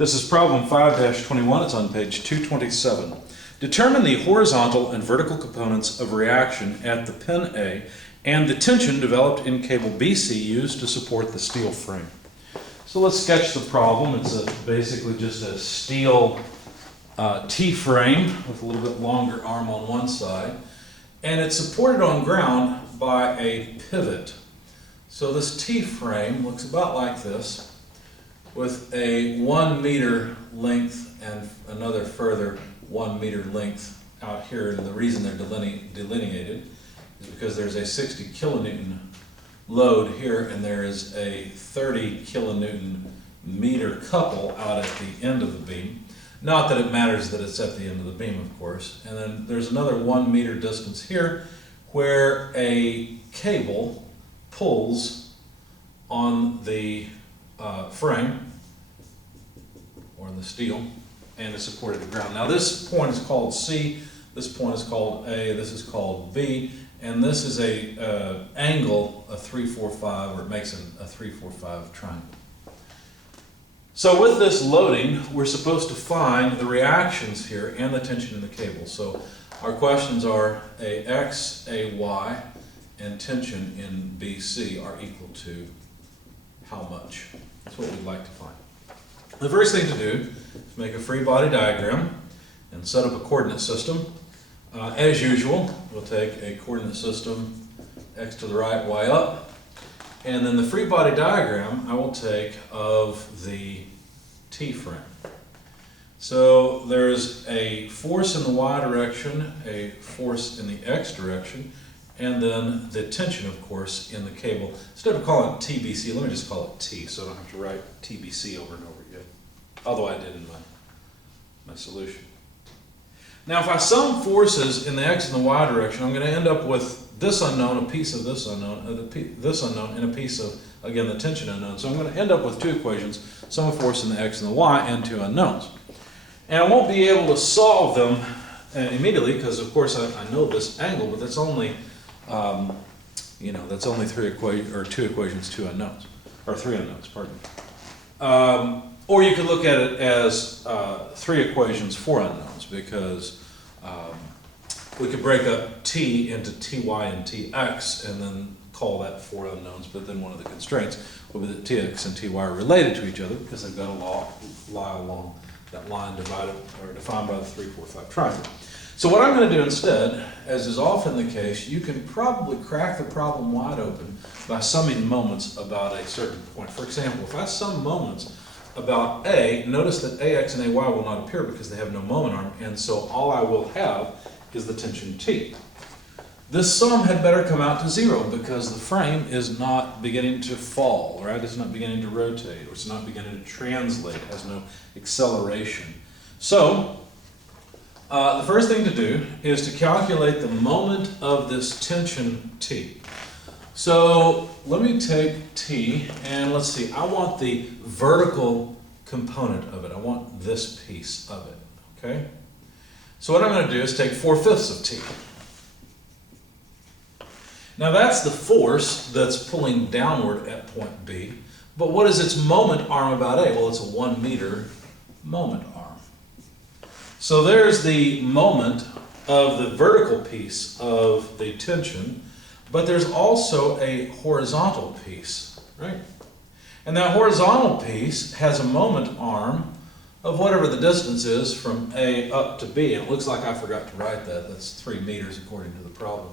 This is problem 5-21. It's on page 227. Determine the horizontal and vertical components of reaction at the pin A and the tension developed in cable BC used to support the steel frame. So let's sketch the problem. It's basically just a steel T-frame with a little bit longer arm on one side, and it's supported on ground by a pivot. So this T-frame looks about like this, with a 1 meter length and another further 1 meter length out here. And the reason they're delineated is because there's a 60 kilonewton load here, and there is a 30 kilonewton meter couple out at the end of the beam. Not that it matters that it's at the end of the beam, of course. And then there's another 1 meter distance here where a cable pulls on the frame or the steel and is supported to the ground. Now this point is called C, this point is called A, this is called B, and this is a angle, a 3-4-5, or it makes a 3-4-5 triangle. So with this loading, we're supposed to find the reactions here and the tension in the cable. So our questions are AX, AY, and tension in BC are equal to how much? That's what we'd like to find. The first thing to do is make a free body diagram and set up a coordinate system. As usual, we'll take a coordinate system, X to the right, Y up, and then the free body diagram I will take of the T-frame. So there's a force in the Y direction, a force in the X direction, and then the tension, of course, in the cable. Instead of calling it TBC, let me just call it T, so I don't have to write TBC over and over again, although I did in my solution. Now, if I sum forces in the X and the Y direction, I'm going to end up with this unknown, a piece of this unknown, this unknown, and a piece of, again, the tension unknown. So I'm going to end up with two equations, sum of force in the X and the Y, and two unknowns. And I won't be able to solve them immediately because, of course, I know this angle, but that's only that's only two equations, two unknowns, or three unknowns, pardon me. Or you could look at it as three equations, four unknowns, because we could break up T into Ty and Tx and then call that four unknowns, but then one of the constraints would be that Tx and Ty are related to each other because they've got to lie along that line divided or defined by the 3-4-5 triangle. So what I'm going to do instead, as is often the case, you can probably crack the problem wide open by summing moments about a certain point. For example, if I sum moments about A, notice that AX and AY will not appear because they have no moment arm, and so all I will have is the tension T. This sum had better come out to 0 because the frame is not beginning to fall, right? It's not beginning to rotate, or it's not beginning to translate, it has no acceleration. So, the first thing to do is to calculate the moment of this tension T. So let me take T and let's see, I want the vertical component of it. I want this piece of it, okay? So what I'm going to do is take 4/5 of T. Now that's the force that's pulling downward at point B, but what is its moment arm about A? Well, it's a 1 meter moment arm. So there's the moment of the vertical piece of the tension, but there's also a horizontal piece, right? And that horizontal piece has a moment arm of whatever the distance is from A up to B. And it looks like I forgot to write that. That's 3 meters according to the problem.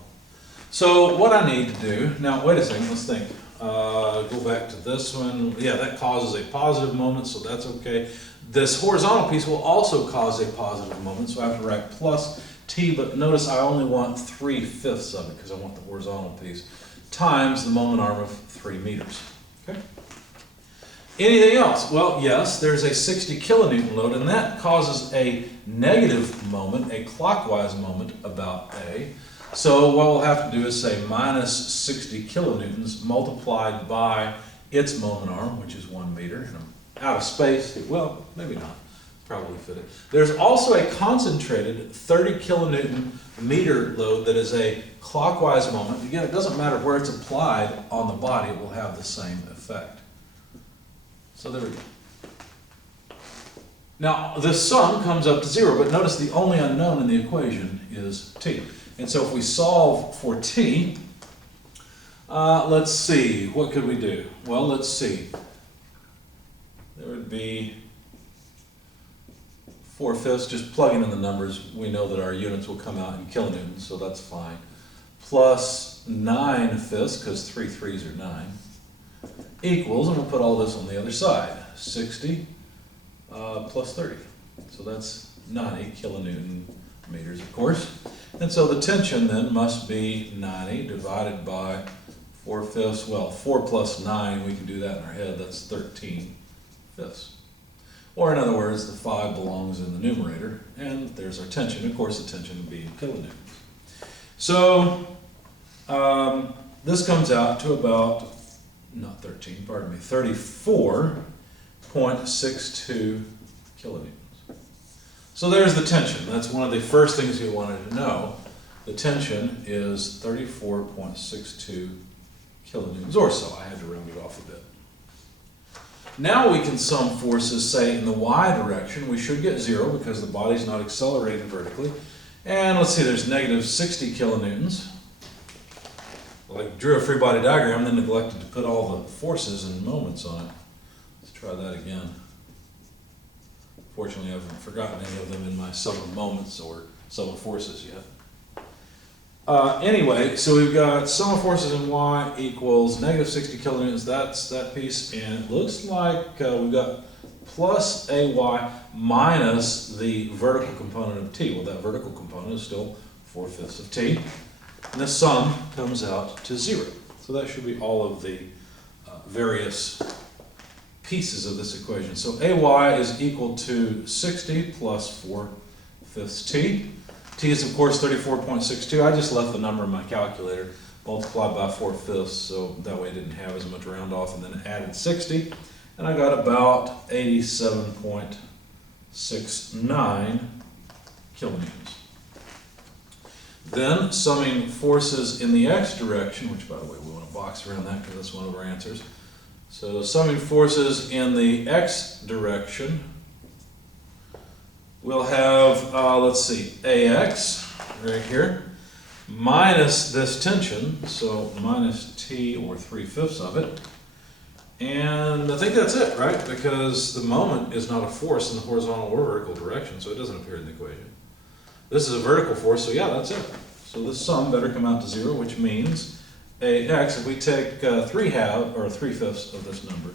So what I need to do, now wait a second, let's think. Go back to this one. Yeah, that causes a positive moment, so that's okay. This horizontal piece will also cause a positive moment, so I have to write plus T, but notice I only want 3/5 of it because I want the horizontal piece, times the moment arm of 3 meters. Okay? Anything else? Well, yes, there's a 60 kilonewton load, and that causes a negative moment, a clockwise moment about A. So what we'll have to do is say minus 60 kilonewtons multiplied by its moment arm, which is 1 meter. And I'm out of space. Well, maybe not. Probably fit it. There's also a concentrated 30 kilonewton meter load that is a clockwise moment. Again, it doesn't matter where it's applied on the body, it will have the same effect. So there we go. Now, this sum comes up to 0, but notice the only unknown in the equation is t. And so if we solve for t, let's see, what could we do? Well, let's see. There would be 4/5, just plugging in the numbers, we know that our units will come out in kilonewtons, so that's fine. Plus 9/5, because 3 3s are 9, equals, and we'll put all this on the other side, 60 plus 30. So that's 90 kilonewton meters, of course. And so the tension then must be 90 divided by 4/5. Well, 4 plus 9, we can do that in our head, that's 13/5. Or in other words, the 5 belongs in the numerator, and there's our tension. Of course, the tension would be in kilonewtons. So this comes out to about, not 13, pardon me, 34.62 kilonewtons. So there's the tension. That's one of the first things you wanted to know. The tension is 34.62 kilonewtons or so. I had to round it off a bit. Now we can sum forces, say, in the y direction. We should get 0 because the body's not accelerating vertically. And let's see, there's negative 60 kilonewtons. Well, I drew a free body diagram, then neglected to put all the forces and moments on it. Let's try that again. Fortunately, I haven't forgotten any of them in my sum of moments or sum of forces yet. Anyway, so we've got sum of forces in y equals negative 60 kilonewtons. That's that piece. And it looks like we've got plus ay minus the vertical component of t. Well, that vertical component is still 4/5 of t. And the sum comes out to 0. So that should be all of the various pieces of this equation. So ay is equal to 60 plus 4/5 t. T is, of course, 34.62. I just left the number in my calculator, multiplied by 4/5, so that way I didn't have as much round off, and then added 60, and I got about 87.69 kilonewtons. Then, summing forces in the x direction, which, by the way, we want to box around that because that's one of our answers. So, summing forces in the x direction, we'll have, let's see, AX right here, minus this tension, so minus T or 3/5 of it. And I think that's it, right? Because the moment is not a force in the horizontal or vertical direction, so it doesn't appear in the equation. This is a vertical force, so yeah, that's it. So this sum better come out to 0, which means AX, if we take 3/5 of this number,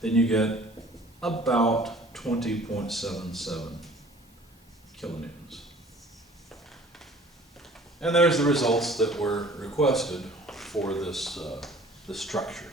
then you get about 20.77 kilonewtons. And there's the results that were requested for this structure.